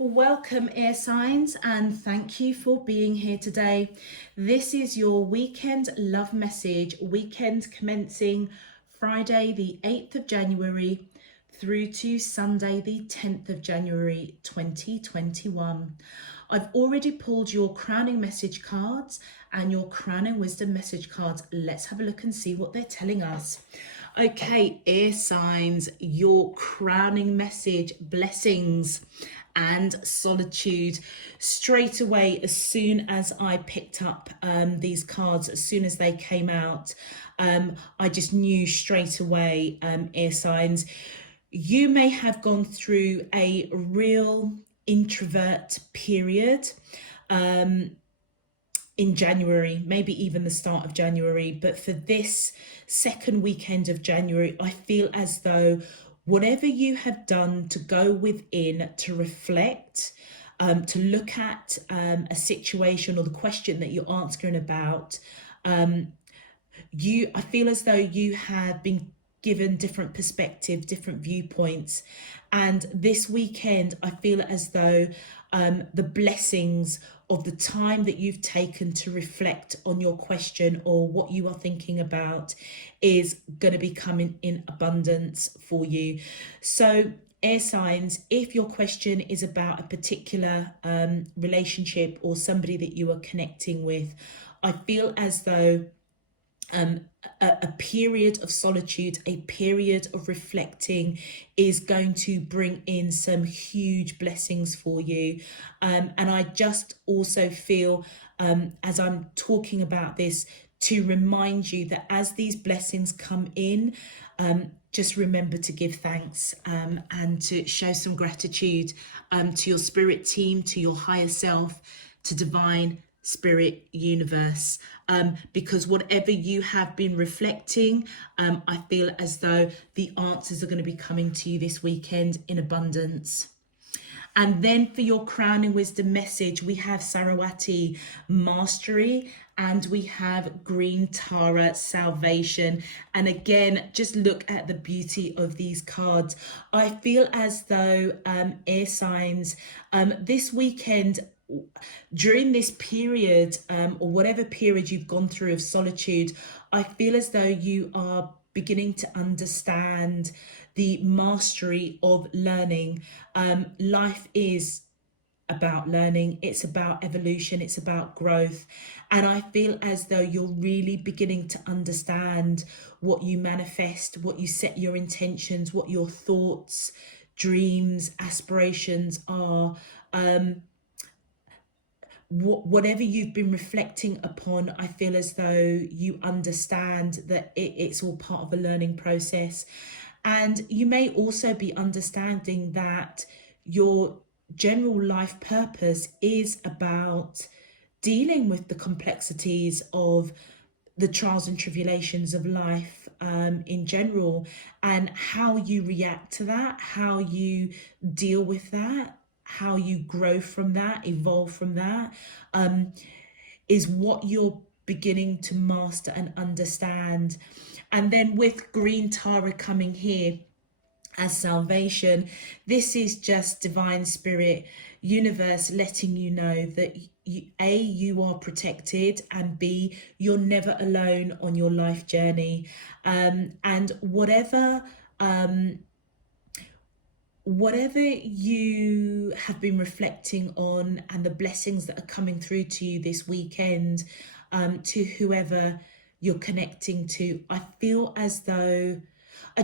Welcome, air signs, and thank you for being here today. This is your weekend love message, weekend commencing Friday, the 8th of January through to Sunday, the 10th of January 2021. I've already pulled your crowning message cards and your crowning wisdom message cards. Let's have a look and see what they're telling us. Okay, air signs, your crowning message, blessings and solitude. Straight away, as soon as I picked up these cards, as soon as they came out, I just knew straight away, air signs, you may have gone through a real introvert period in January, maybe even the start of January. But for this second weekend of January, I feel as though whatever you have done to go within, to reflect, to look at a situation or the question that you're answering about, I feel as though you have been given different perspective, different viewpoints. And this weekend, I feel as though the blessings of the time that you've taken to reflect on your question or what you are thinking about is going to be coming in abundance for you. So air signs, if your question is about a particular relationship or somebody that you are connecting with, I feel as though a period of solitude, a period of reflecting is going to bring in some huge blessings for you. And I just also feel, as I'm talking about this, to remind you that as these blessings come in, just remember to give thanks and to show some gratitude to your spirit team, to your higher self, to divine spirit universe, because whatever you have been reflecting, I feel as though the answers are going to be coming to you this weekend in abundance. And then for your crowning wisdom message, we have Sarawati, mastery, and we have green Tara, salvation. And again, just look at the beauty of these cards. I feel as though air signs, this weekend, during this period, or whatever period you've gone through of solitude, I feel as though you are beginning to understand the mastery of learning. Life is about learning, it's about evolution, it's about growth. And I feel as though you're really beginning to understand what you manifest, what you set your intentions, what your thoughts, dreams, aspirations are. Whatever you've been reflecting upon, I feel as though you understand that it's all part of a learning process. And you may also be understanding that your general life purpose is about dealing with the complexities of the trials and tribulations of life in general, and how you react to that, how you deal with that, how you grow from that, evolve from that, is what you're beginning to master and understand. And then with green Tara coming here as salvation, this is just divine spirit universe letting you know that you are protected, and B, you're never alone on your life journey. And whatever you have been reflecting on and the blessings that are coming through to you this weekend, to whoever you're connecting to, I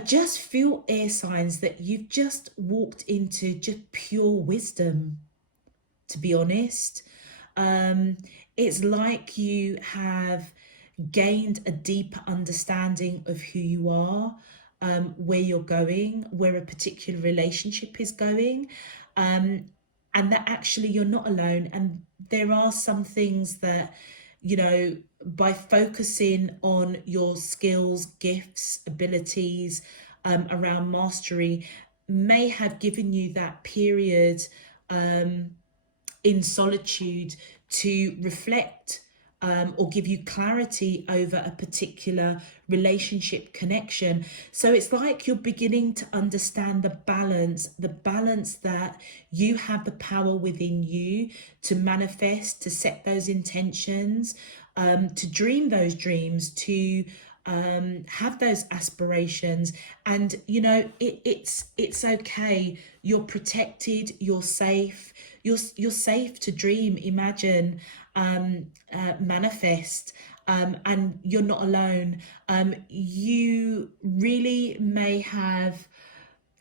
just feel air signs that you've just walked into just pure wisdom, to be honest. It's like you have gained a deeper understanding of who you are, where you're going, where a particular relationship is going, and that actually you're not alone. And there are some things that, by focusing on your skills, gifts, abilities around mastery, may have given you that period in solitude to reflect or give you clarity over a particular relationship connection. So it's like you're beginning to understand the balance that you have the power within you to manifest, to set those intentions, to dream those dreams, to have those aspirations. And you know, it's okay. You're protected, you're safe, you're safe to dream, imagine, manifest, and you're not alone. You really may have,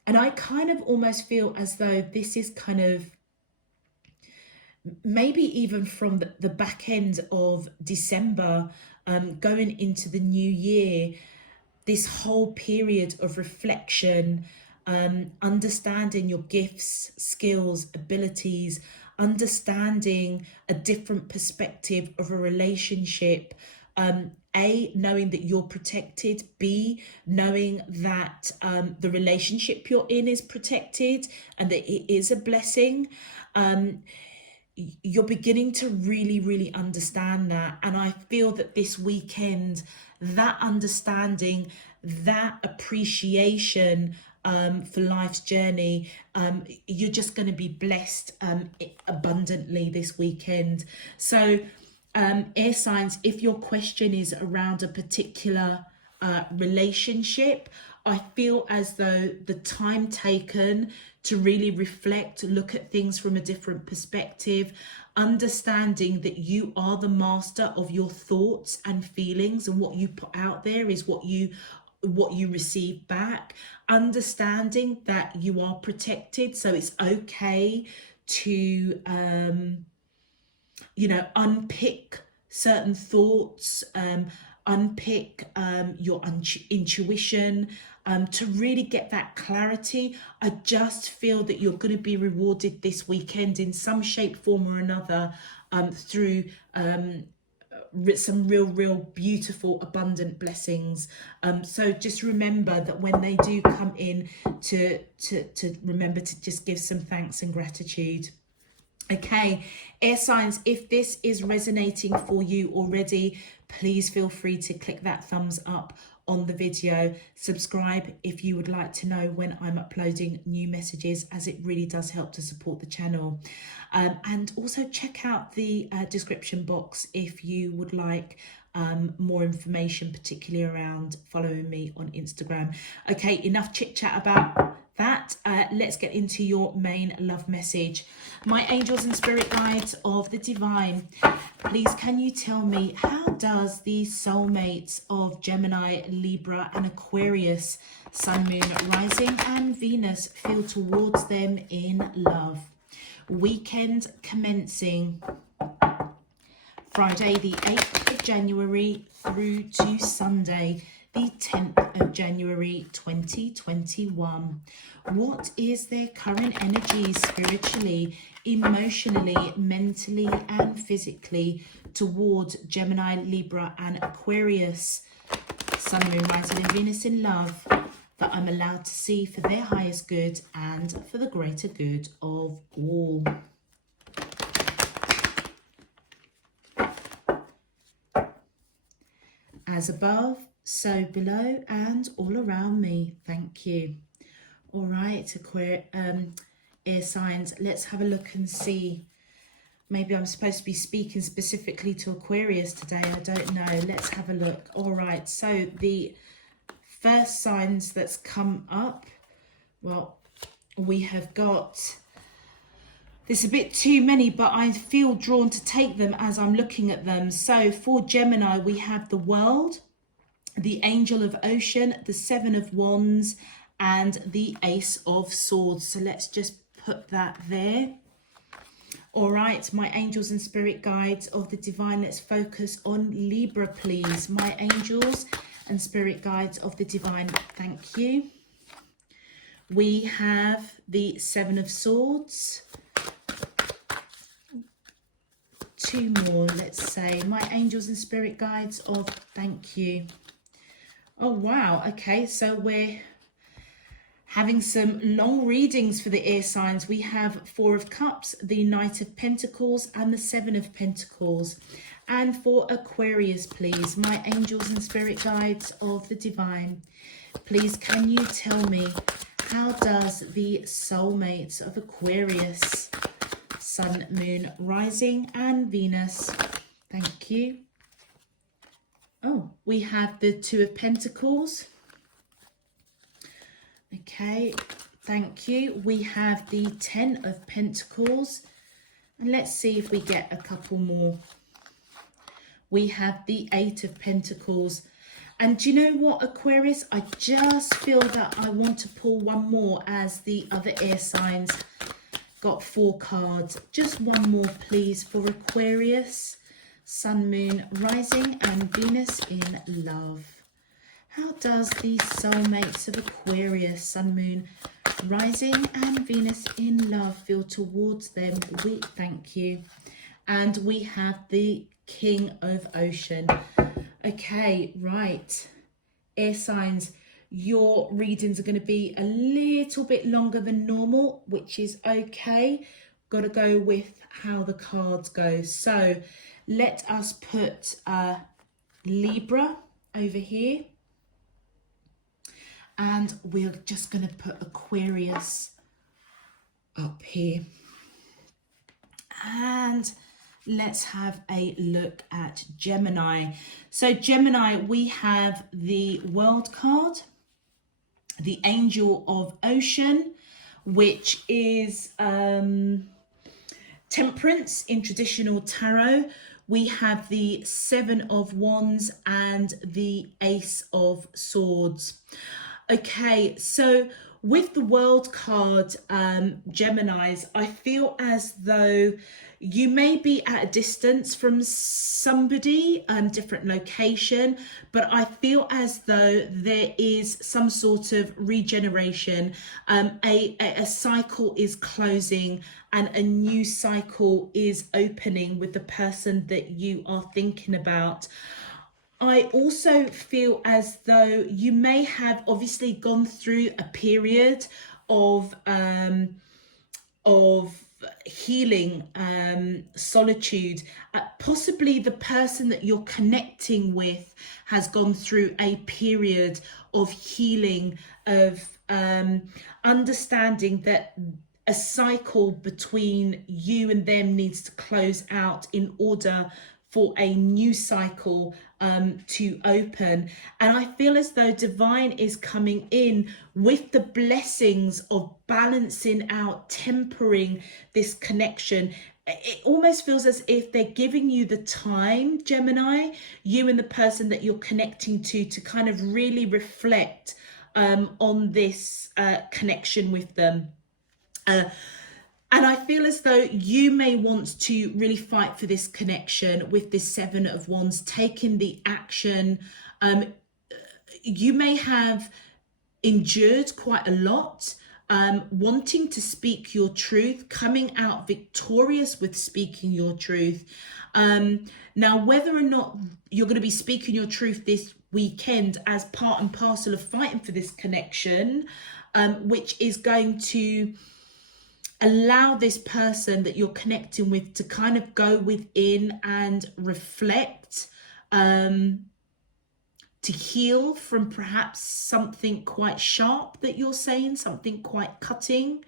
and I kind of almost feel as though this is kind of maybe even from the back end of December, going into the new year, this whole period of reflection, understanding your gifts, skills, abilities, understanding a different perspective of a relationship. A, knowing that you're protected. B, knowing that the relationship you're in is protected and that it is a blessing. You're beginning to really understand that. And I feel that this weekend, that understanding, that appreciation for life's journey, you're just going to be blessed abundantly this weekend. So air signs, if your question is around a particular relationship, I feel as though the time taken to really reflect, look at things from a different perspective, understanding that you are the master of your thoughts and feelings, and what you put out there is what you receive back, understanding that you are protected. So it's okay to unpick certain thoughts, unpick your intuition, to really get that clarity. I just feel that you're going to be rewarded this weekend in some shape, form or another, through some real beautiful abundant blessings. So just remember that when they do come in, to remember to just give some thanks and gratitude. Okay, air signs, if this is resonating for you already, please feel free to click that thumbs up on the video. Subscribe if you would like to know when I'm uploading new messages, as it really does help to support the channel. And also check out the description box if you would like more information, particularly around following me on Instagram. Okay, enough chit chat about that. Let's get into your main love message. My angels and spirit guides of the divine, please can you tell me, how does the soulmates of Gemini, Libra and Aquarius, Sun, Moon, Rising and Venus feel towards them in love? Weekend commencing Friday the 8th of January through to Sunday the 10th of January 2021. What is their current energy spiritually, emotionally, mentally and physically towards Gemini, Libra and Aquarius, Sun, Moon, Rising and Venus in love, that I'm allowed to see for their highest good and for the greater good of all? As above, so below and all around me. Thank you. All right, air signs, let's have a look and see. Maybe I'm supposed to be speaking specifically to Aquarius today. I don't know. Let's have a look. All right, so the first signs that's come up, well, we have got, there's a bit too many, but I feel drawn to take them as I'm looking at them. So for Gemini, we have the World, the Angel of Ocean, the Seven of Wands and the Ace of Swords. So let's just put that there. All right, my angels and spirit guides of the divine, let's focus on Libra, please. My angels and spirit guides of the divine, thank you. We have the Seven of Swords. Two more, let's say. My angels and spirit guides of, thank you. Oh, wow. Okay, so we're Having some long readings for the air signs, we have Four of Cups, the Knight of Pentacles, and the Seven of Pentacles. And for Aquarius, please, my angels and spirit guides of the divine, please can you tell me, how does the soulmates of Aquarius, Sun, Moon, Rising, and Venus, thank you. Oh, we have the Two of Pentacles. Okay, thank you. We have the Ten of Pentacles. And let's see if we get a couple more. We have the Eight of Pentacles. And do you know what, Aquarius? I just feel that I want to pull one more, as the other air signs got 4 cards. Just one more, please, for Aquarius, Sun, Moon, Rising, and Venus in love. How does the soulmates of Aquarius, Sun, Moon, Rising, and Venus in love feel towards them? We thank you. And we have the King of Ocean. Okay, right. Air signs, your readings are going to be a little bit longer than normal, which is okay. Got to go with how the cards go. So let us put Libra over here. And we're just going to put Aquarius up here. And let's have a look at Gemini. So Gemini, we have the World card, the Angel of Ocean, which is Temperance in traditional tarot. We have the Seven of Wands and the Ace of Swords. Okay, so with the World card, Geminis, I feel as though you may be at a distance from somebody, different location, but I feel as though there is some sort of regeneration. A cycle is closing and a new cycle is opening with the person that you are thinking about. I also feel as though you may have obviously gone through a period of healing, solitude. Possibly the person that you're connecting with has gone through a period of healing, of understanding that a cycle between you and them needs to close out in order for a new cycle to open. And I feel as though divine is coming in with the blessings of balancing out, tempering this connection. It almost feels as if they're giving you the time, Gemini, you and the person that you're connecting to kind of really reflect on this connection with them. And I feel as though you may want to really fight for this connection with this Seven of Wands, taking the action. You may have endured quite a lot, wanting to speak your truth, coming out victorious with speaking your truth. Now, whether or not you're going to be speaking your truth this weekend as part and parcel of fighting for this connection, which is going to allow this person that you're connecting with to kind of go within and reflect, to heal from perhaps something quite sharp that you're saying, something quite cutting.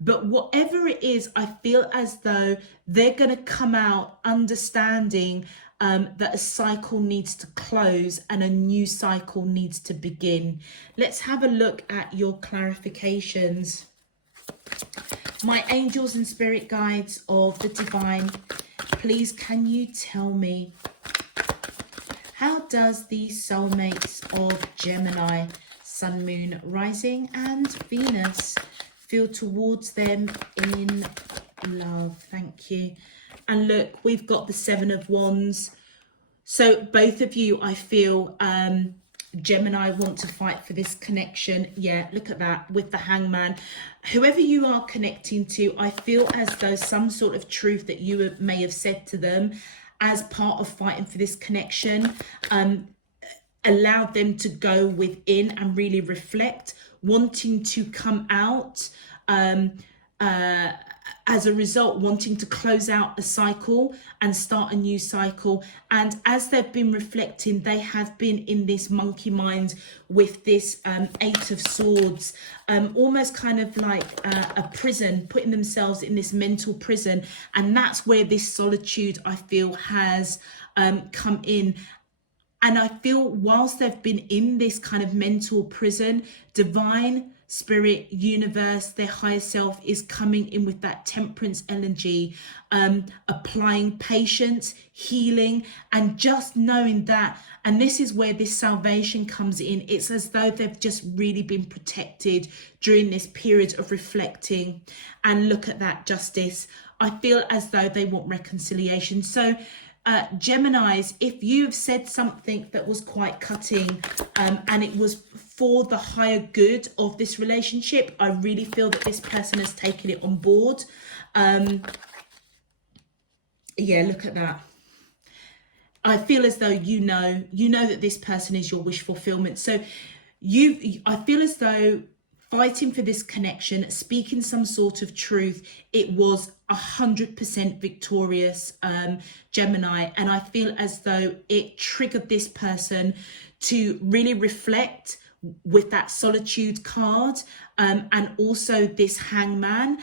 But whatever it is, I feel as though they're going to come out understanding that a cycle needs to close and a new cycle needs to begin. Let's have a look at your clarifications. My angels and spirit guides of the divine, please can you tell me, how does the soulmates of Gemini, Sun, Moon, Rising, and Venus feel towards them in love? Thank you. And look, we've got the Seven of Wands. So both of you, I feel, Gemini, want to fight for this connection. Yeah, look at that with the Hangman. Whoever you are connecting to, I feel as though some sort of truth that you may have said to them as part of fighting for this connection, allowed them to go within and really reflect, wanting to come out, as a result, wanting to close out a cycle and start a new cycle. And as they've been reflecting, they have been in this monkey mind with this Eight of Swords, almost kind of like a prison, putting themselves in this mental prison. And that's where this solitude, I feel, has come in. And I feel whilst they've been in this kind of mental prison, divine, spirit, universe, their higher self is coming in with that temperance energy, applying patience, healing, and just knowing that. And this is where this salvation comes in. It's as though they've just really been protected during this period of reflecting. And look at that, justice. I feel as though they want reconciliation. So Geminis, if you've said something that was quite cutting and it was for the higher good of this relationship, I really feel that this person has taken it on board. Yeah, look at that. I feel as though you know that this person is your wish fulfillment. So I feel as though fighting for this connection, speaking some sort of truth, it was 100% victorious, Gemini. And I feel as though it triggered this person to really reflect with that solitude card, and also this hangman,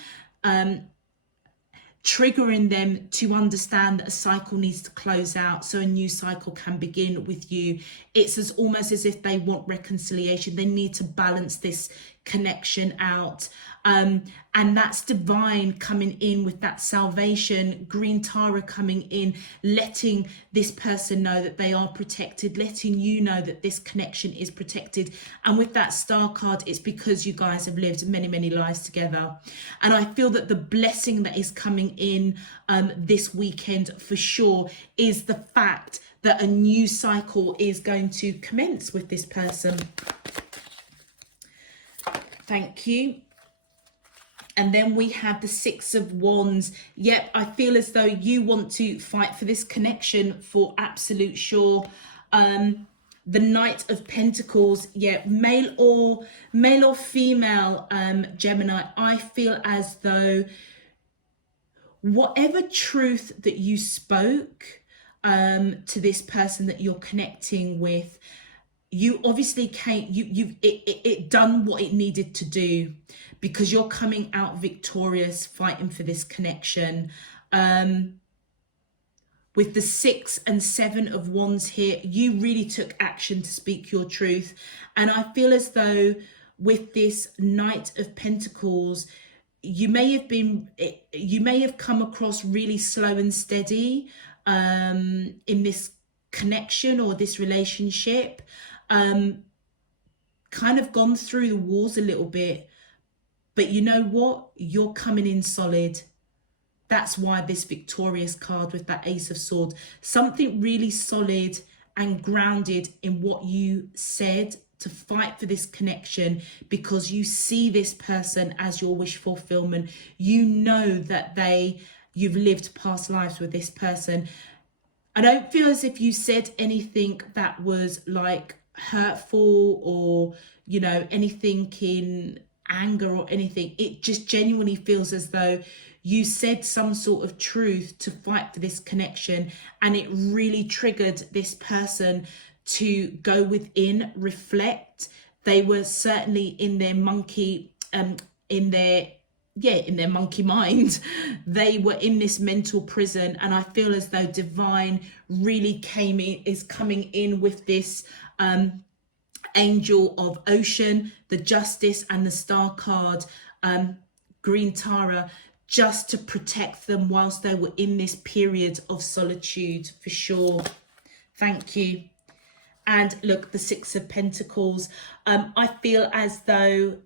triggering them to understand that a cycle needs to close out so a new cycle can begin with you. It's almost as if they want reconciliation. They need to balance this connection out, and that's divine coming in with that salvation, green Tara coming in, letting this person know that they are protected, letting you know that this connection is protected. And with that star card, it's because you guys have lived many lives together. And I feel that the blessing that is coming in this weekend for sure is the fact that a new cycle is going to commence with this person. Thank you. And then we have the Six of Wands. Yep, I feel as though you want to fight for this connection for absolute sure. The Knight of Pentacles. Yeah, male or female, Gemini. I feel as though whatever truth that you spoke to this person that you're connecting with, you obviously it done what it needed to do, because you're coming out victorious fighting for this connection. With the 6 and 7 of Wands here, you really took action to speak your truth. And I feel as though with this Knight of Pentacles, you may have come across really slow and steady in this connection or this relationship. Kind of gone through the walls a little bit, but you know what? You're coming in solid. That's why this victorious card with that Ace of Swords, something really solid and grounded in what you said to fight for this connection, because you see this person as your wish fulfillment. You know that you've lived past lives with this person. I don't feel as if you said anything that was like hurtful or, you know, anything in anger or anything. It just genuinely feels as though you said some sort of truth to fight for this connection, and it really triggered this person to go within, reflect. They were certainly in their monkey monkey mind. They were in this mental prison, and I feel as though divine really is coming in with this Angel of Ocean, the Justice, and the Star card, Green Tara, just to protect them whilst they were in this period of solitude for sure. Thank you. And look, the Six of Pentacles. I feel as though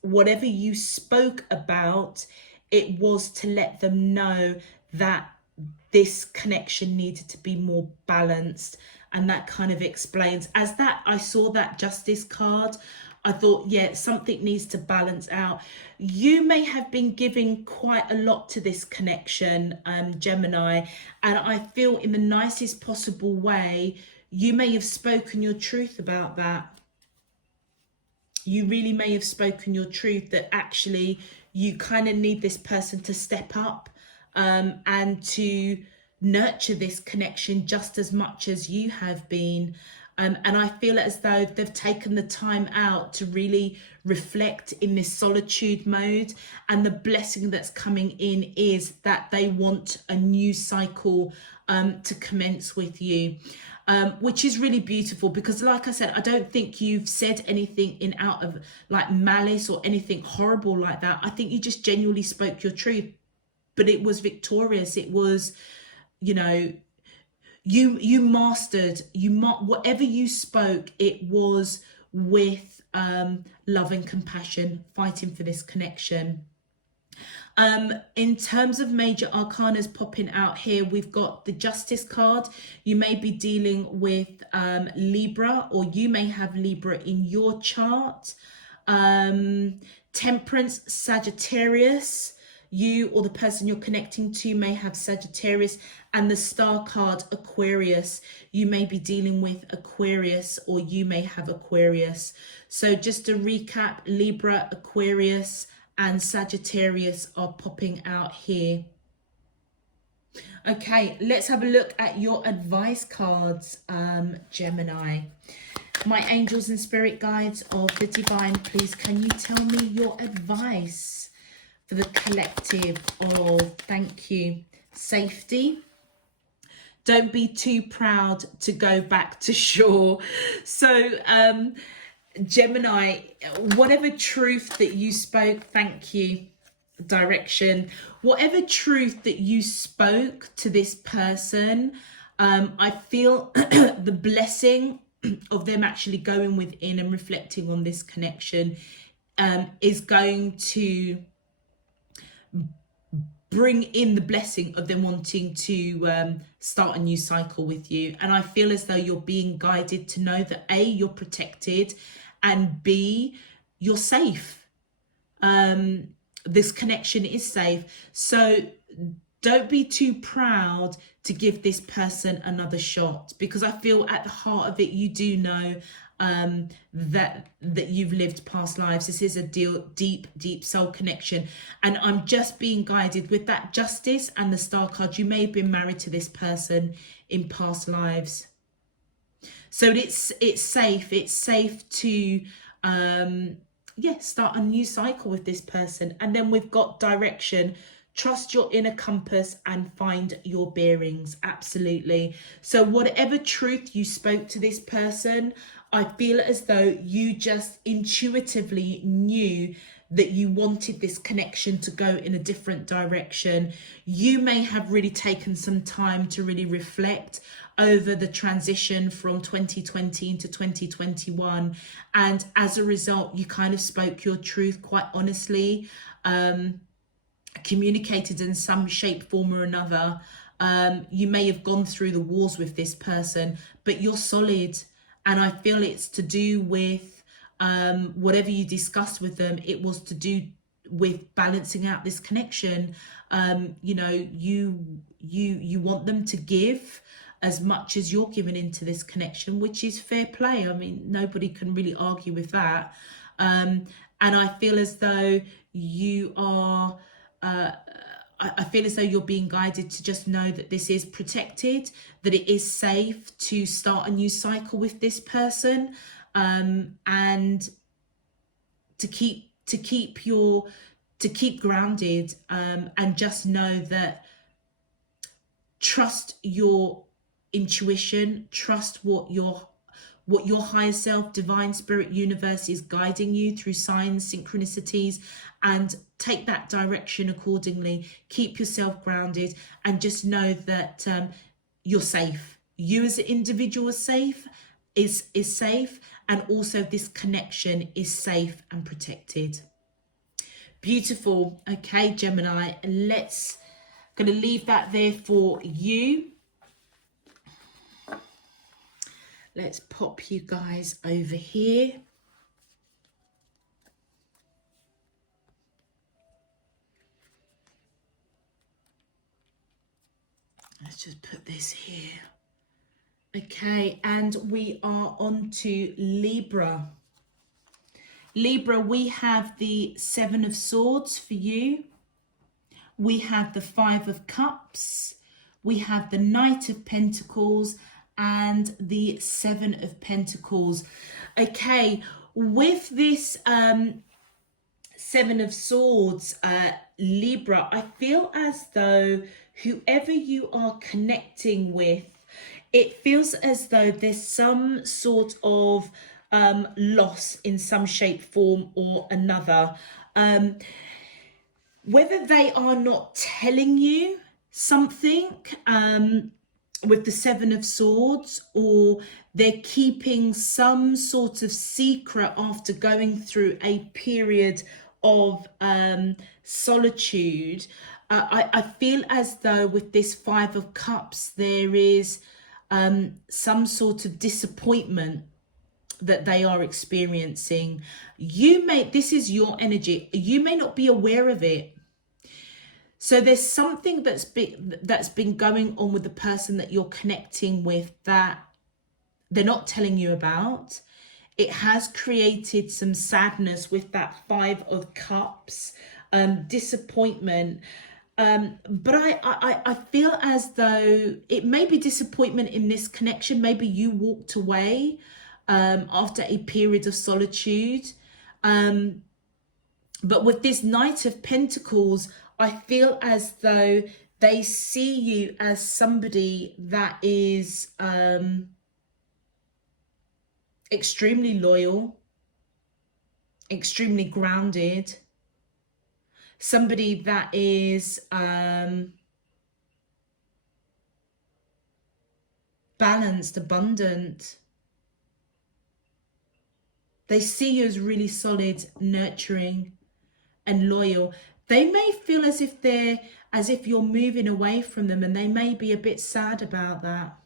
whatever you spoke about, it was to let them know that this connection needed to be more balanced. And that kind of explains, as that I saw that Justice card, I thought, yeah, something needs to balance out. You may have been giving quite a lot to this connection, Gemini, and I feel in the nicest possible way, you may have spoken your truth about that. You really may have spoken your truth, that actually you kind of need this person to step up and to nurture this connection just as much as you have been. And I feel as though they've taken the time out to really reflect in this solitude mode. And the blessing that's coming in is that they want a new cycle to commence with you. Which is really beautiful, because like I said, I don't think you've said anything in out of like malice or anything horrible like that. I think you just genuinely spoke your truth, but it was victorious. It was, you know, you mastered, whatever you spoke, it was with love and compassion, fighting for this connection. In terms of major arcanas popping out here, we've got the Justice card. You may be dealing with Libra, or you may have Libra in your chart. Temperance, Sagittarius. You or the person you're connecting to may have Sagittarius. And the Star card, Aquarius. You may be dealing with Aquarius, or you may have Aquarius. So just to recap, Libra, Aquarius, and Sagittarius are popping out here. Okay, let's have a look at your advice cards, Gemini. My angels and spirit guides of the divine, please can you tell me your advice for the collective of, thank you, safety. Don't be too proud to go back to shore. So Gemini, whatever truth that you spoke, thank you, direction, whatever truth that you spoke to this person, I feel the blessing of them actually going within and reflecting on this connection is going to bring in the blessing of them wanting to start a new cycle with you. And I feel as though you're being guided to know that A, you're protected, and B, you're safe. This connection is safe. So don't be too proud to give this person another shot, because I feel at the heart of it, you do know that you've lived past lives. This is a deep soul connection. And I'm just being guided with that Justice and the Star card. You may have been married to this person in past lives. So it's safe. It's safe to start a new cycle with this person. And then we've got direction. Trust your inner compass and find your bearings. Absolutely. So whatever truth you spoke to this person, I feel as though you just intuitively knew that you wanted this connection to go in a different direction. You may have really taken some time to really reflect over the transition from 2020 into 2021. And as a result, you kind of spoke your truth quite honestly, communicated in some shape, form or another. You may have gone through the wars with this person, but you're solid. And I feel it's to do with whatever you discussed with them, it was to do with balancing out this connection. You know, you want them to give as much as you're giving into this connection, which is fair play. I mean, nobody can really argue with that. And I feel as though you are, I feel as though you're being guided to just know that this is protected, that it is safe to start a new cycle with this person, and to keep grounded, and just know that trust your intuition, trust what your higher self, divine spirit, universe is guiding you through signs, synchronicities, and take that direction accordingly. Keep yourself grounded and just know that you're safe. You as an individual is safe, is safe, and also this connection is safe and protected. Beautiful. Okay, Gemini, gonna leave that there for you. Let's pop you guys over here. Let's just put this here. Okay, and we are on to Libra. Libra, we have the Seven of Swords for you. We have the Five of Cups. We have the Knight of Pentacles and the Seven of Pentacles. Okay, with this Seven of Swords, Libra, I feel as though whoever you are connecting with, it feels as though there's some sort of loss in some shape, form or another. Whether they are not telling you something with the Seven of Swords, or they're keeping some sort of secret after going through a period of solitude. I feel as though with this Five of Cups, there is some sort of disappointment that they are experiencing. This is your energy. You may not be aware of it. So there's something that's been going on with the person that you're connecting with that they're not telling you about. It has created some sadness with that Five of Cups, disappointment. But I feel as though it may be disappointment in this connection. Maybe you walked away after a period of solitude. But with this Knight of Pentacles, I feel as though they see you as somebody that is extremely loyal, extremely grounded, somebody that is balanced, abundant. They see you as really solid, nurturing and loyal. They may feel as if you're moving away from them, and they may be a bit sad about that.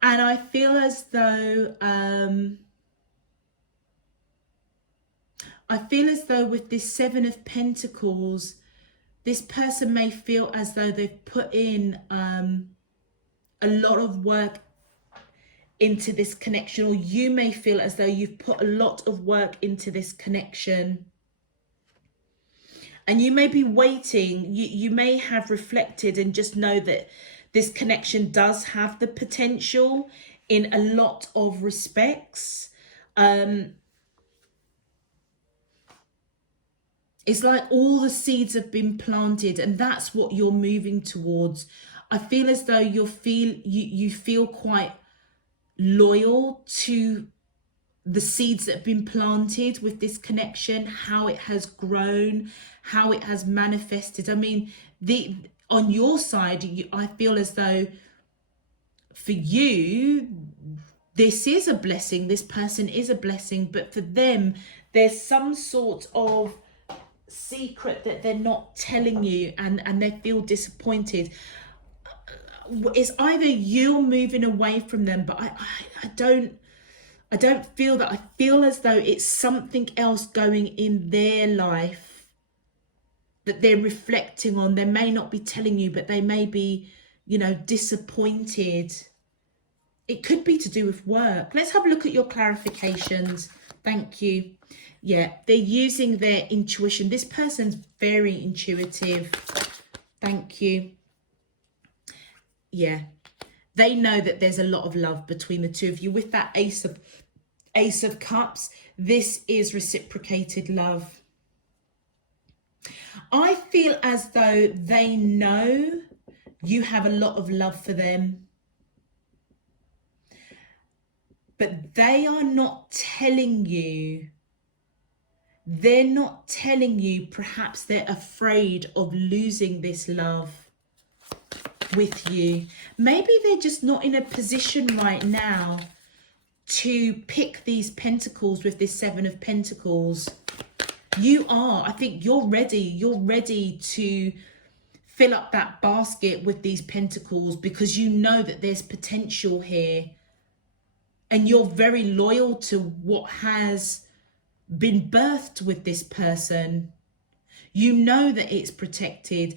And I feel as though with this Seven of Pentacles, this person may feel as though they've put in a lot of work into this connection, or you may feel as though you've put a lot of work into this connection, and you may be waiting. You may have reflected and just know that this connection does have the potential in a lot of respects. It's like all the seeds have been planted, and that's what you're moving towards. I feel as though you feel quite loyal to the seeds that have been planted with this connection, how it has grown, how it has manifested. I mean, on your side, I feel as though for you, this is a blessing. This person is a blessing, but for them, there's some sort of secret that they're not telling you, and they feel disappointed. It's either you're moving away from them, but I don't feel that. I feel as though it's something else going in their life that they're reflecting on. They may not be telling you, but they may be, disappointed. It could be to do with work. Let's have a look at your clarifications. Thank you. Yeah, they're using their intuition. This person's very intuitive. Thank you. Yeah, they know that there's a lot of love between the two of you. With that Ace of Cups, this is reciprocated love. I feel as though they know you have a lot of love for them, but they are not telling you. They're not telling you. Perhaps they're afraid of losing this love with you. Maybe they're just not in a position right now to pick these pentacles with this Seven of Pentacles. You are. I think you're ready. You're ready to fill up that basket with these pentacles, because you know that there's potential here, and you're very loyal to what has been birthed with this person. You know that it's protected.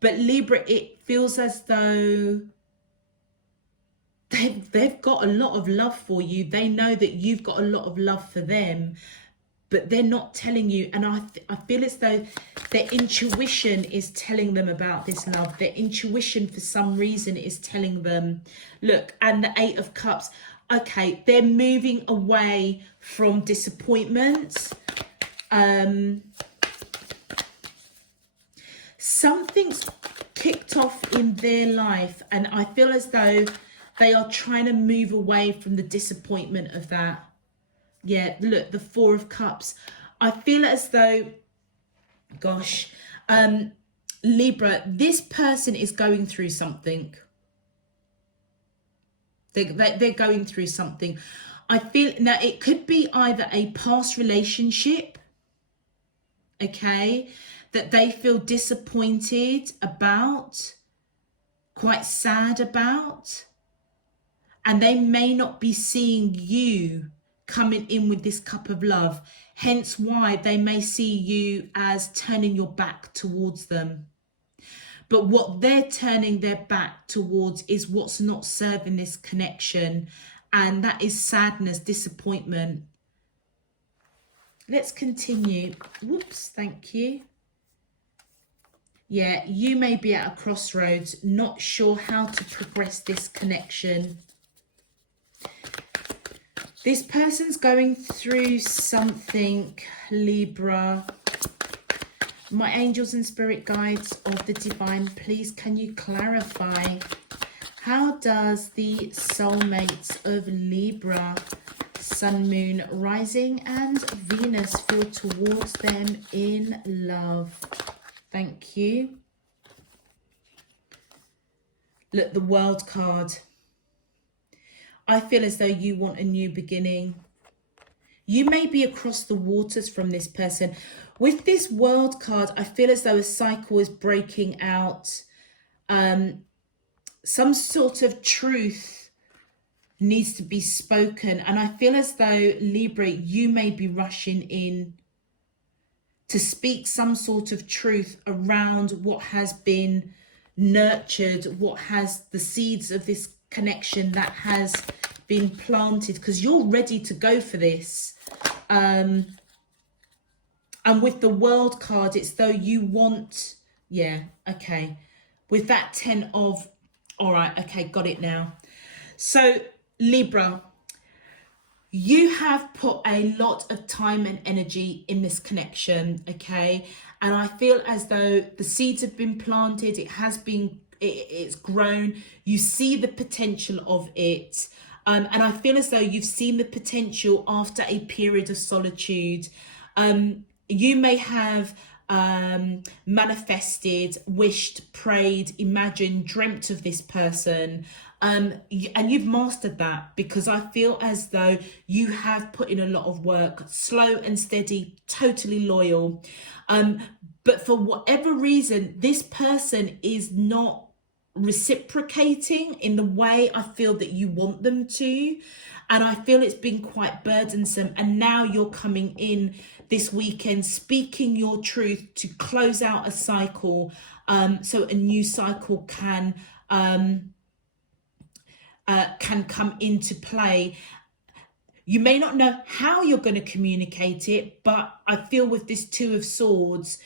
But Libra, it feels as though they've got a lot of love for you. They know that you've got a lot of love for them, but they're not telling you. And I feel as though their intuition is telling them about this love. Their intuition, for some reason, is telling them, look, and the Eight of Cups, okay, they're moving away from disappointment. Something's kicked off in their life, and I feel as though they are trying to move away from the disappointment of that. Yeah, look, the Four of Cups. I feel as though, gosh, Libra, this person is going through something. They're going through something. I feel now it could be either a past relationship, okay, that they feel disappointed about, quite sad about, and they may not be seeing you coming in with this cup of love, hence why they may see you as turning your back towards them. But what they're turning their back towards is what's not serving this connection, and that is sadness, disappointment. Let's continue. Whoops, thank you. Yeah, you may be at a crossroads, not sure how to progress this connection. This person's going through something, Libra. My angels and spirit guides of the divine, please can you clarify, how does the soulmates of Libra, Sun, Moon, Rising and Venus feel towards them in love? Thank you. Look, the World card. I feel as though you want a new beginning. You may be across the waters from this person. With this World card, I feel as though a cycle is breaking out. Some sort of truth needs to be spoken. And I feel as though, Libra, you may be rushing in to speak some sort of truth around what has been nurtured, what has the seeds of this connection that has been planted, because you're ready to go for this. And with the World card, it's though you want, yeah, okay. With that 10 of, all right, okay, got it now. So Libra, you have put a lot of time and energy in this connection, okay? And I feel as though the seeds have been planted, it has been, it's grown. You see the potential of it. And I feel as though you've seen the potential after a period of solitude. You may have manifested, wished, prayed, imagined, dreamt of this person. And you've mastered that, because I feel as though you have put in a lot of work, slow and steady, totally loyal. But for whatever reason, this person is not reciprocating in the way I feel that you want them to. And I feel it's been quite burdensome. And now you're coming in this weekend, speaking your truth to close out a cycle, so a new cycle can come into play. You may not know how you're going to communicate it, but I feel with this Two of Swords,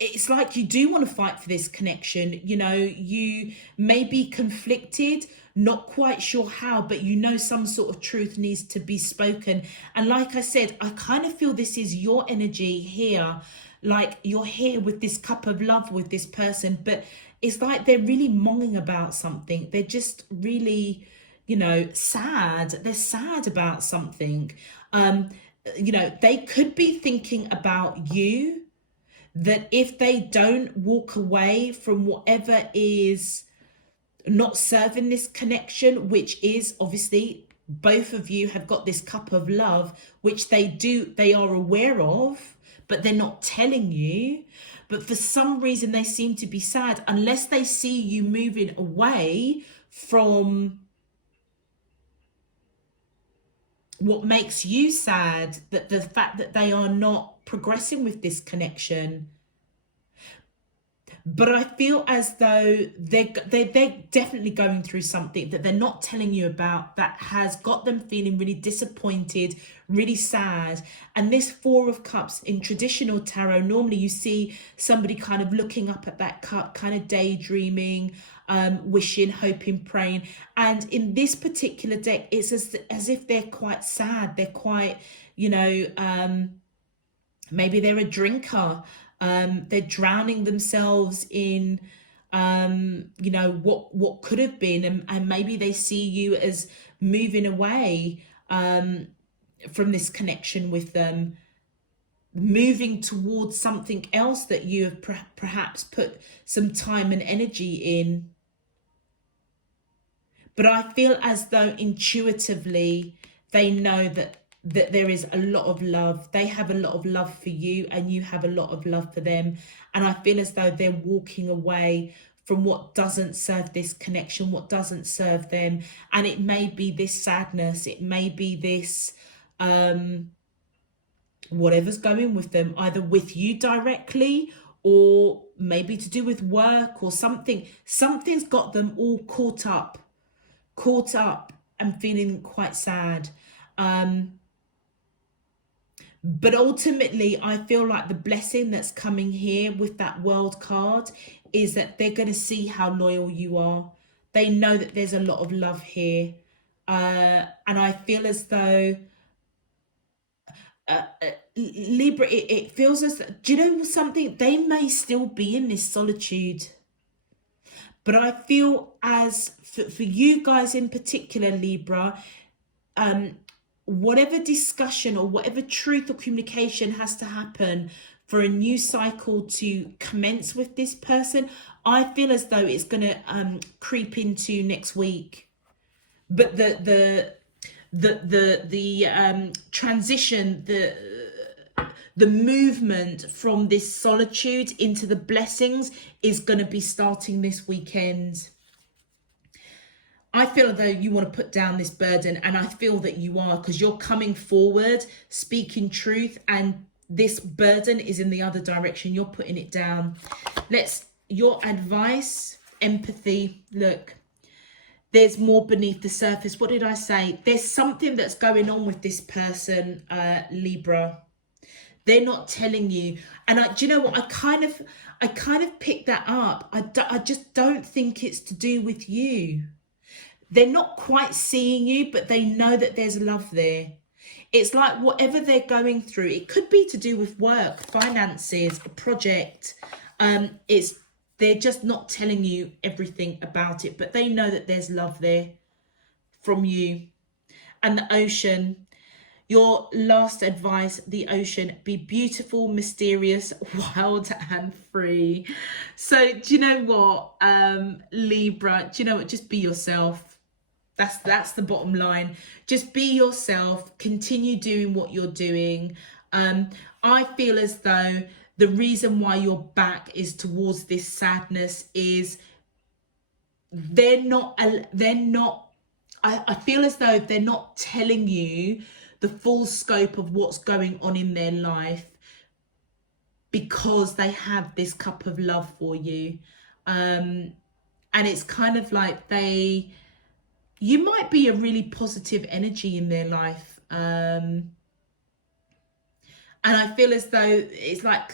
it's like you do want to fight for this connection. You know, you may be conflicted, not quite sure how, but you know some sort of truth needs to be spoken. And like I said, I kind of feel this is your energy here. Like you're here with this cup of love with this person, but it's like they're really monging about something. They're just really, you know, sad. They're sad about something. You know, they could be thinking about you, that if they don't walk away from whatever is not serving this connection, which is obviously both of you have got this cup of love, which they are aware of, but they're not telling you. But for some reason they seem to be sad, unless they see you moving away from what makes you sad, that the fact that they are not progressing with this connection. But I feel as though they're definitely going through something that they're not telling you about, that has got them feeling really disappointed, really sad. And this Four of Cups in traditional tarot, normally you see somebody kind of looking up at that cup, kind of daydreaming, wishing, hoping, praying. And in this particular deck, it's as if they're quite sad. They're quite, maybe they're a drinker. They're drowning themselves in, what could have been, and maybe they see you as moving away from this connection with them, moving towards something else that you have perhaps put some time and energy in. But I feel as though intuitively they know that there is a lot of love. They have a lot of love for you, and you have a lot of love for them. And I feel as though they're walking away from what doesn't serve this connection, what doesn't serve them. And it may be this sadness, it may be this whatever's going with them, either with you directly or maybe to do with work or something. Something's got them all caught up and feeling quite sad. But ultimately, I feel like the blessing that's coming here with that World card is that they're going to see how loyal you are. They know that there's a lot of love here. And I feel as though, Libra, it feels as, do you know something? They may still be in this solitude. But I feel as, for you guys in particular, Libra, whatever discussion or whatever truth or communication has to happen for a new cycle to commence with this person, I feel as though it's going to creep into next week. But the transition, the movement from this solitude into the blessings is going to be starting this weekend. I feel as though you want to put down this burden, and I feel that you are, because you're coming forward, speaking truth, and this burden is in the other direction. You're putting it down. Your advice, empathy. Look, there's more beneath the surface. What did I say? There's something that's going on with this person, Libra. They're not telling you. And do you know what? I kind of picked that up. I just don't think it's to do with you. They're not quite seeing you, but they know that there's love there. It's like whatever they're going through, it could be to do with work, finances, a project. They're just not telling you everything about it, but they know that there's love there from you. And the ocean, your last advice, the ocean, be beautiful, mysterious, wild and free. So do you know what, Libra, do you know what, just be yourself. That's the bottom line. Just be yourself, continue doing what you're doing. I feel as though the reason why your back is towards this sadness is I feel as though they're not telling you the full scope of what's going on in their life, because they have this cup of love for you. And it's kind of like you might be a really positive energy in their life. And I feel as though it's like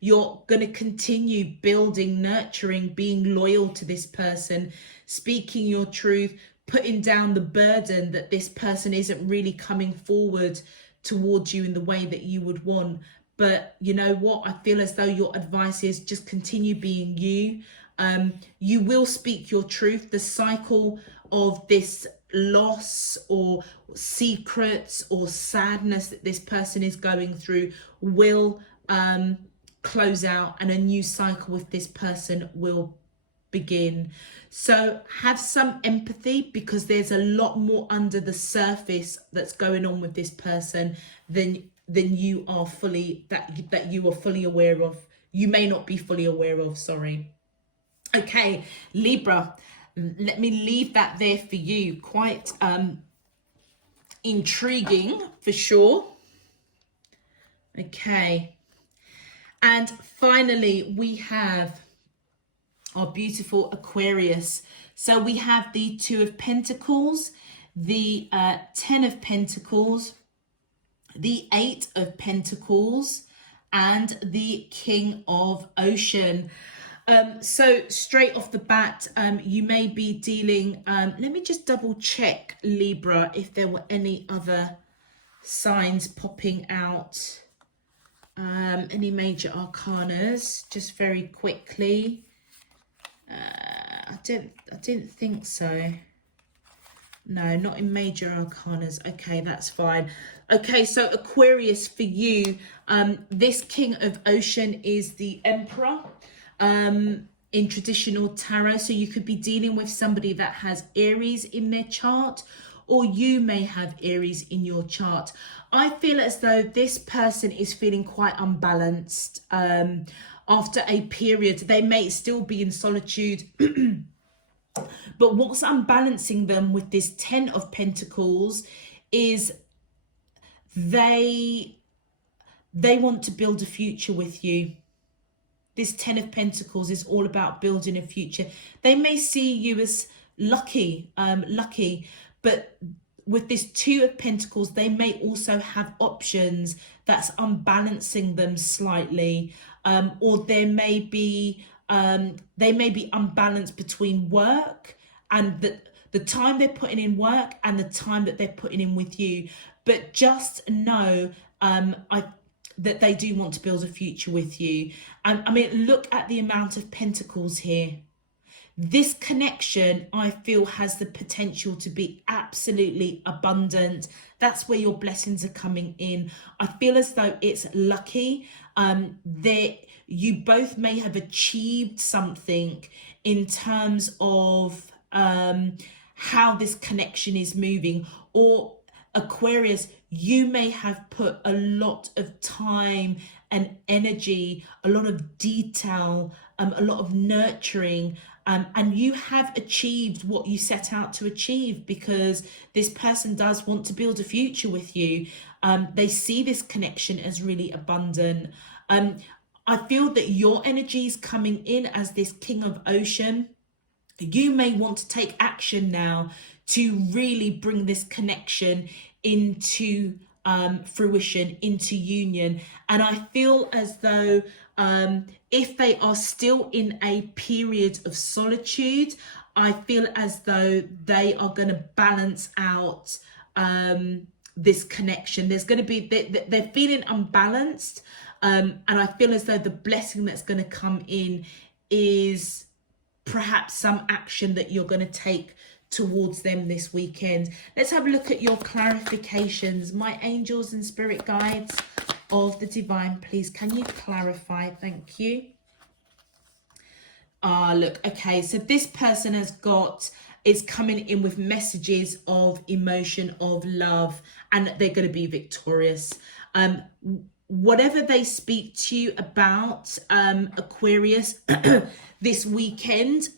you're going to continue building, nurturing, being loyal to this person, speaking your truth, putting down the burden that this person isn't really coming forward towards you in the way that you would want. But you know what? I feel as though your advice is just continue being you. You will speak your truth. The cycle of this loss or secrets or sadness that this person is going through will close out, and a new cycle with this person will begin. So have some empathy, because there's a lot more under the surface that's going on with this person than you are fully that you are fully aware of. You may not be fully aware of, sorry. Okay, Libra, let me leave that there for you. Quite intriguing for sure. Okay. And finally, we have our beautiful Aquarius. So we have the Two of Pentacles, the 10 of Pentacles, the 8 of Pentacles, and the King of Ocean. So straight off the bat, you may be dealing, let me just double check, Libra, if there were any other signs popping out. Any major arcanas, just very quickly. I didn't think so. No, not in major arcanas. Okay, that's fine. Okay, so Aquarius, for you, this King of Ocean is the Emperor in traditional tarot. So you could be dealing with somebody that has Aries in their chart, or you may have Aries in your chart. I feel as though this person is feeling quite unbalanced after a period. They may still be in solitude, but what's unbalancing them with this 10 of Pentacles is they want to build a future with you. This 10 of Pentacles is all about building a future. They may see you as lucky, but with this 2 of Pentacles, they may also have options that's unbalancing them slightly, or they may be unbalanced between work and the time they're putting in work and the time that they're putting in with you. But just know that they do want to build a future with you. I mean, look at the amount of Pentacles here. This connection, I feel, has the potential to be absolutely abundant. That's where your blessings are coming in. I feel as though it's lucky. You both may have achieved something in terms of how this connection is moving. Or Aquarius, you may have put a lot of time and energy, a lot of detail, a lot of nurturing, and you have achieved what you set out to achieve, because this person does want to build a future with you. They see this connection as really abundant. I feel that your energy is coming in as this King of Ocean. You may want to take action now to really bring this connection into fruition, into union. And I feel as though if they are still in a period of solitude, I feel as though they are going to balance out this connection. There's going to be, they're feeling unbalanced, and I feel as though the blessing that's going to come in is perhaps some action that you're going to take towards them this weekend. Let's have a look at your clarifications. My angels and spirit guides of the divine, please, can you clarify? Thank you. Look, okay, so this person is coming in with messages of emotion, of love, and they're going to be victorious. Whatever they speak to you about, Aquarius, this weekend,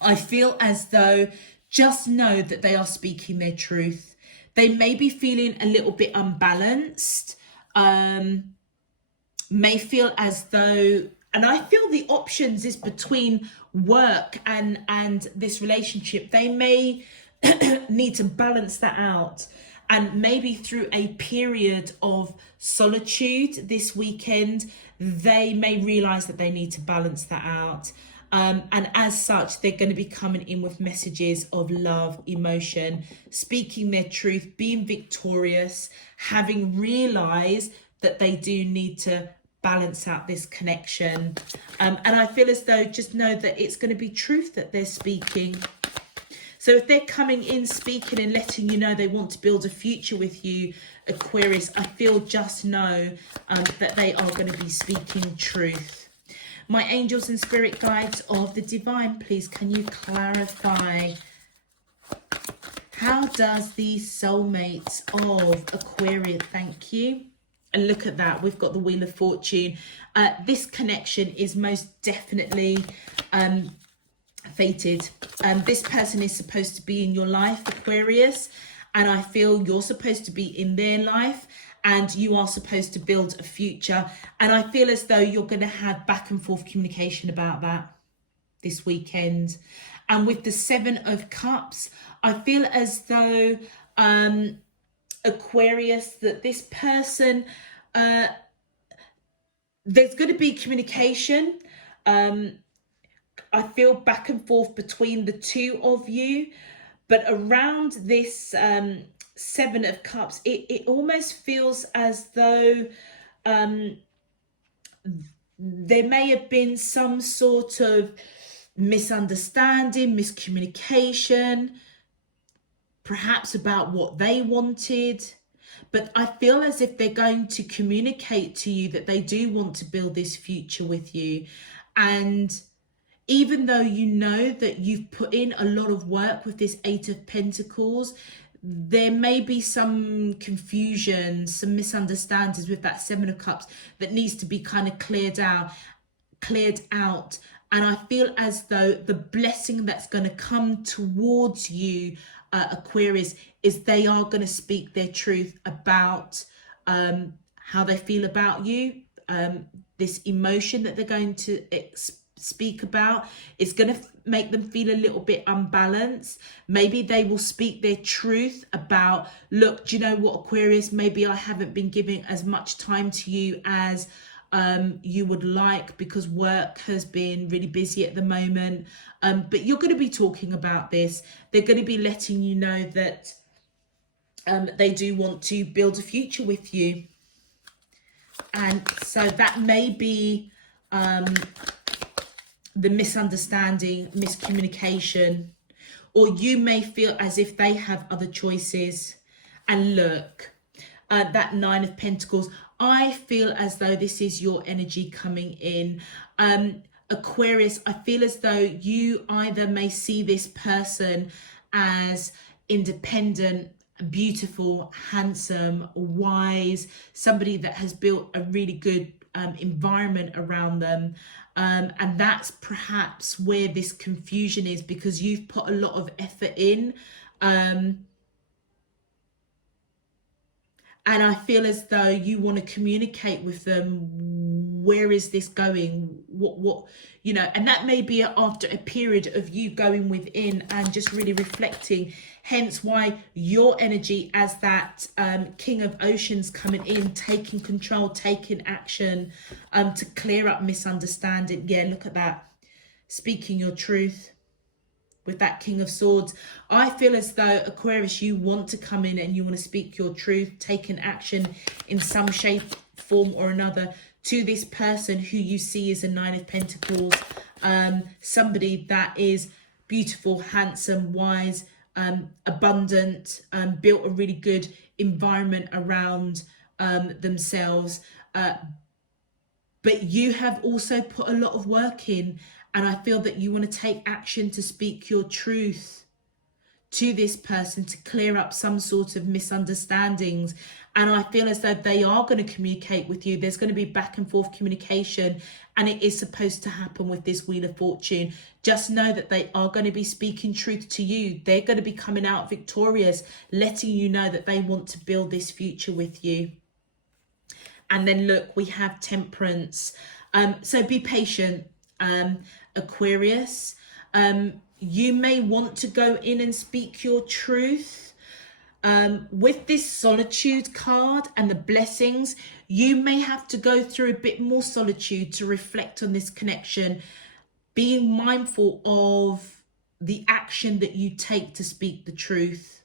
I feel as though just know that they are speaking their truth. They may be feeling a little bit unbalanced, may feel as though, and I feel the options is between work and this relationship. They may need to balance that out. And maybe through a period of solitude this weekend, they may realize that they need to balance that out. And as such, they're going to be coming in with messages of love, emotion, speaking their truth, being victorious, having realized that they do need to balance out this connection. And I feel as though, just know that it's going to be truth that they're speaking. So if they're coming in speaking and letting you know they want to build a future with you, Aquarius, I feel just know that they are going to be speaking truth. My angels and spirit guides of the divine, please, can you clarify? How does the soulmates of Aquarius, thank you. And look at that, we've got the Wheel of Fortune. This connection is most definitely fated. This person is supposed to be in your life, Aquarius, and I feel you're supposed to be in their life, and you are supposed to build a future. And I feel as though you're going to have back and forth communication about that this weekend. And with the 7 of Cups, I feel as though Aquarius, that this person, there's going to be communication. I feel back and forth between the two of you, but around this 7 of Cups, it almost feels as though there may have been some sort of misunderstanding, miscommunication, perhaps about what they wanted. But I feel as if they're going to communicate to you that they do want to build this future with you. And even though you know that you've put in a lot of work with this 8 of Pentacles, there may be some confusion, some misunderstandings with that 7 of Cups that needs to be kind of cleared out. And I feel as though the blessing that's going to come towards you, Aquarius, is they are going to speak their truth about how they feel about you. This emotion that they're going to speak about is going to make them feel a little bit unbalanced. Maybe they will speak their truth about, look, do you know what, Aquarius, maybe I haven't been giving as much time to you as you would like because work has been really busy at the moment. But you're going to be talking about this. They're going to be letting you know that they do want to build a future with you. And so that may be the misunderstanding, miscommunication, or you may feel as if they have other choices. And look, that 9 of Pentacles, I feel as though this is your energy coming in. Aquarius, I feel as though you either may see this person as independent, beautiful, handsome, wise, somebody that has built a really good environment around them. And that's perhaps where this confusion is, because you've put a lot of effort in. And I feel as though you want to communicate with them. Where is this going? What, you know, and that may be after a period of you going within and just really reflecting. Hence why your energy as that King of Oceans coming in, taking control, taking action to clear up misunderstanding. Yeah, look at that. Speaking your truth. With that King of Swords, I feel as though, Aquarius, you want to come in and you want to speak your truth, take an action in some shape, form or another to this person who you see as a 9 of Pentacles. Somebody that is beautiful, handsome, wise, abundant, built a really good environment around themselves. But you have also put a lot of work in. And I feel that you want to take action to speak your truth to this person to clear up some sort of misunderstandings. And I feel as though they are going to communicate with you. There's going to be back and forth communication, and it is supposed to happen with this Wheel of Fortune. Just know that they are going to be speaking truth to you. They're going to be coming out victorious, letting you know that they want to build this future with you. And then look, we have Temperance. So be patient. Aquarius, you may want to go in and speak your truth. With this Solitude card and the blessings, you may have to go through a bit more solitude to reflect on this connection, being mindful of the action that you take to speak the truth.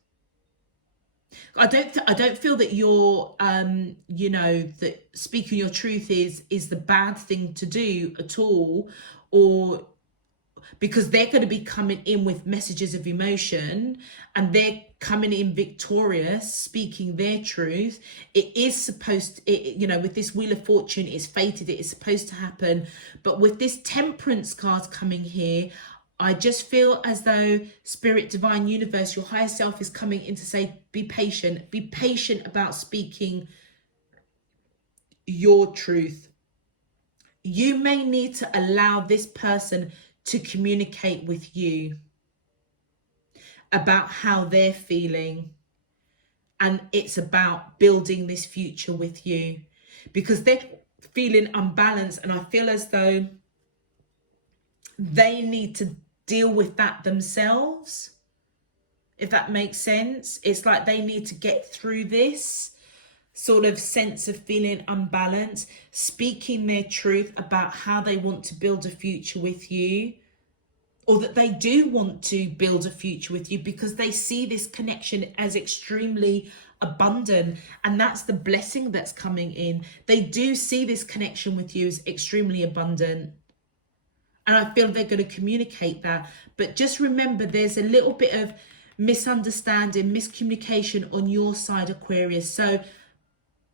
I don't feel that you're you know, that speaking your truth is the bad thing to do at all, or because they're going to be coming in with messages of emotion and they're coming in victorious, speaking their truth. It is supposed to, you know, with this Wheel of Fortune, it's fated, it is supposed to happen. But with this Temperance card coming here, I just feel as though Spirit, Divine, Universe, your higher self is coming in to say, be patient about speaking your truth. You may need to allow this person to communicate with you about how they're feeling. and it's about building this future with you, because they're feeling unbalanced, and I feel as though they need to deal with that themselves, if that makes sense. It's like they need to get through this sort of sense of feeling unbalanced, speaking their truth about how they want to build a future with you, or that they do want to build a future with you because they see this connection as extremely abundant, and that's the blessing that's coming in. They do see this connection with you as extremely abundant, and I feel they're going to communicate that. But just remember, there's a little bit of misunderstanding, miscommunication on your side, Aquarius. So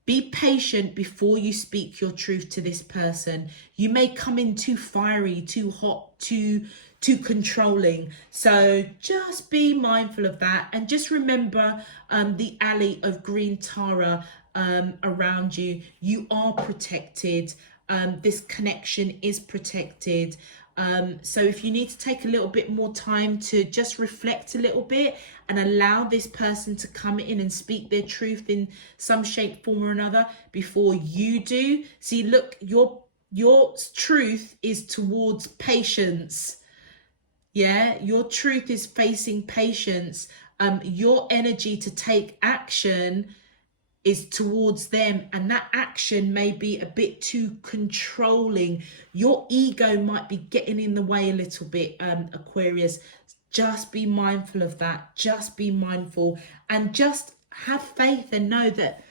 be patient before you speak your truth to this person. You may come in too fiery, too hot, too controlling. So just be mindful of that. And just remember the alley of green Tara around you. You are protected. This connection is protected. So if you need to take a little bit more time to just reflect a little bit and allow this person to come in and speak their truth in some shape, form or another before you do. See, look, your truth is towards patience. Yeah, your truth is facing patience. Your energy to take action is towards them, and that action may be a bit too controlling. Your ego might be getting in the way a little bit, Aquarius. Just be mindful of that. Just be mindful and just have faith and know that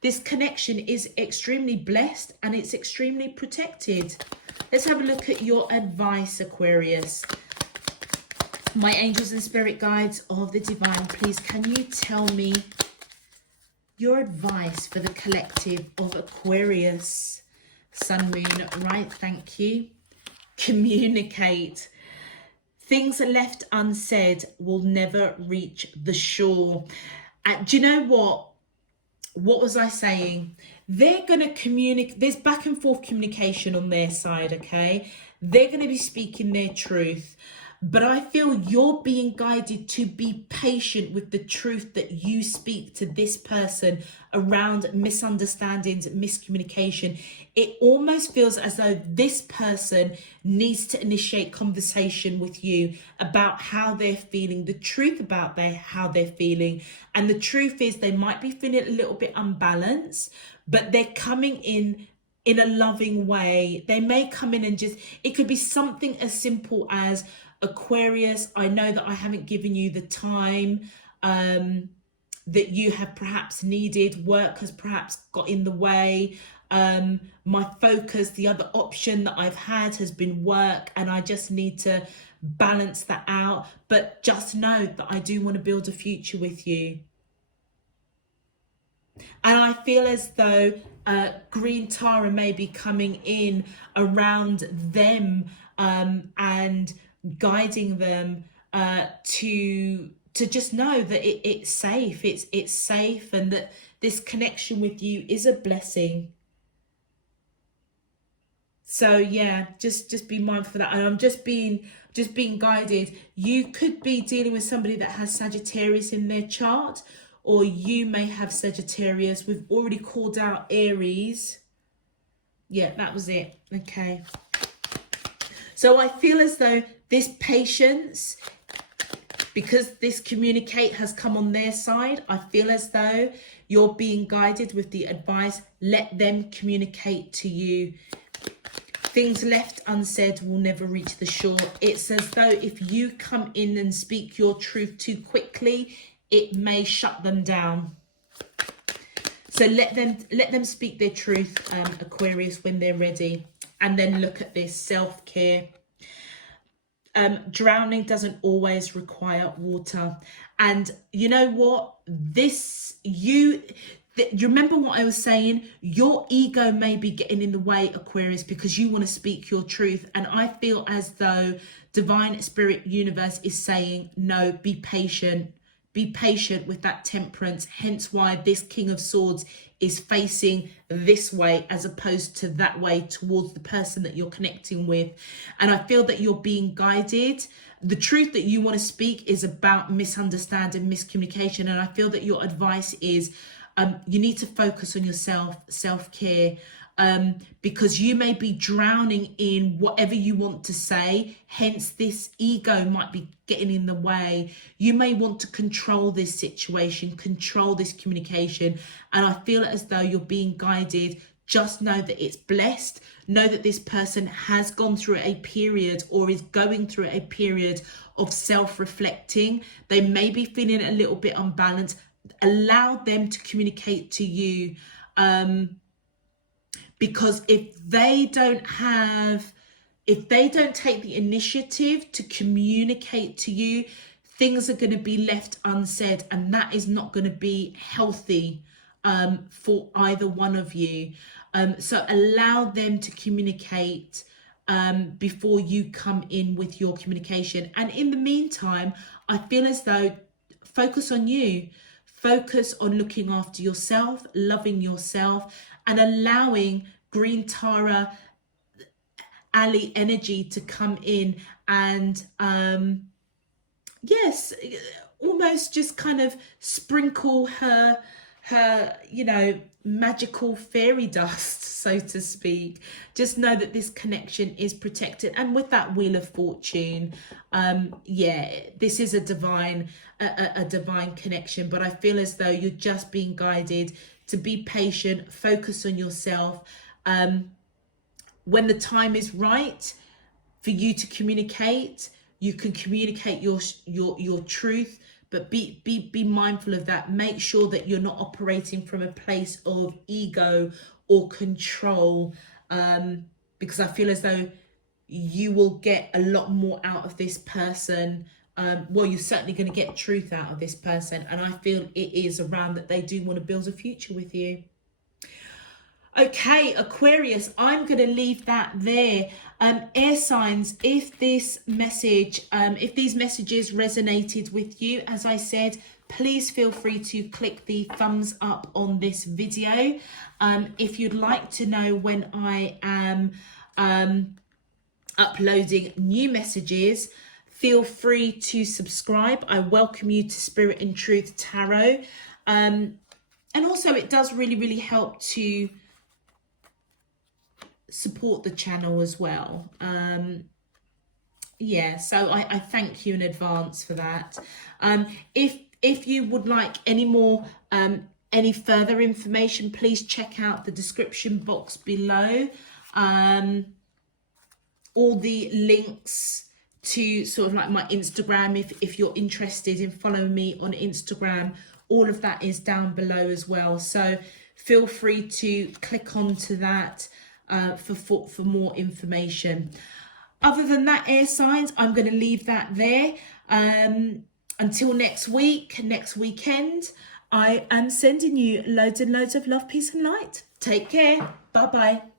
this connection is extremely blessed and it's extremely protected. Let's have a look at your advice, Aquarius. My angels and spirit guides of the divine, please can you tell me your advice for the collective of Aquarius, Sun, Moon, right? Thank you. Communicate. Things are left unsaid will never reach the shore. Do you know what? What was I saying? They're going to communicate. There's back and forth communication on their side, okay? They're going to be speaking their truth. But I feel you're being guided to be patient with the truth that you speak to this person around misunderstandings, miscommunication. It almost feels as though this person needs to initiate conversation with you about how they're feeling, the truth about how they're feeling. And the truth is they might be feeling a little bit unbalanced, but they're coming in a loving way. They may come in and it could be something as simple as, Aquarius, I know that I haven't given you the time that you have perhaps needed. Work has perhaps got in the way. My focus, the other option that I've had has been work, and I just need to balance that out. But just know that I do want to build a future with you. And I feel as though green Tara may be coming in around them and guiding them to just know that it's safe. It's safe, and that this connection with you is a blessing. So yeah, just be mindful of that. And I'm just being guided. You could be dealing with somebody that has Sagittarius in their chart, or you may have Sagittarius. We've already called out Aries. Yeah, that was it. Okay. So I feel as though this patience, because this communicate has come on their side, I feel as though you're being guided with the advice, let them communicate to you. Things left unsaid will never reach the shore. It's as though if you come in and speak your truth too quickly, it may shut them down. So let them speak their truth, Aquarius, when they're ready. And then look at this, self-care. Drowning doesn't always require water. And you know what? You remember what I was saying? Your ego may be getting in the way, Aquarius, because you want to speak your truth. And I feel as though Divine Spirit Universe is saying, no, be patient. be patient with that temperance, hence why this King of Swords is facing this way as opposed to that way towards the person that you're connecting with. And I feel that you're being guided. The truth that you want to speak is about misunderstanding, miscommunication. And I feel that your advice is you need to focus on yourself, self-care, because you may be drowning in whatever you want to say. Hence, this ego might be getting in the way. You may want to control this situation, control this communication. And I feel as though you're being guided. Just know that it's blessed. Know that this person has gone through a period or is going through a period of self-reflecting. They may be feeling a little bit unbalanced. Allow them to communicate to you. Because if they don't take the initiative to communicate to you, things are going to be left unsaid, and that is not going to be healthy for either one of you. So allow them to communicate before you come in with your communication. And in the meantime, I feel as though focus on you. Focus on looking after yourself, loving yourself, and allowing Green Tara Ali energy to come in and yes, almost just kind of sprinkle her magical fairy dust, so to speak. Just know that this connection is protected. And with that Wheel of Fortune, this is a divine connection, but I feel as though you're just being guided to be patient, focus on yourself. When the time is right for you to communicate, you can communicate your truth, but be mindful of that. Make sure that you're not operating from a place of ego or control, because I feel as though you will get a lot more out of this person. Well, you're certainly going to get truth out of this person, and I feel it is around that they do want to build a future with you. Okay, Aquarius, I'm going to leave that there. Air signs, if this message, if these messages resonated with you, as I said, please feel free to click the thumbs up on this video. If you'd like to know when I am uploading new messages, feel free to subscribe. I welcome you to Spirit and Truth Tarot. And also it does really help to support the channel as well. So I thank you in advance for that. If you would like any more any further information, please check out the description box below. All the links to sort of like my Instagram, if you're interested in following me on Instagram, all of that is down below as well. So feel free to click onto that for more information. Other than that, air signs, I'm going to leave that there. Until next weekend, I am sending you loads and loads of love, peace and light. Take care. Bye-bye.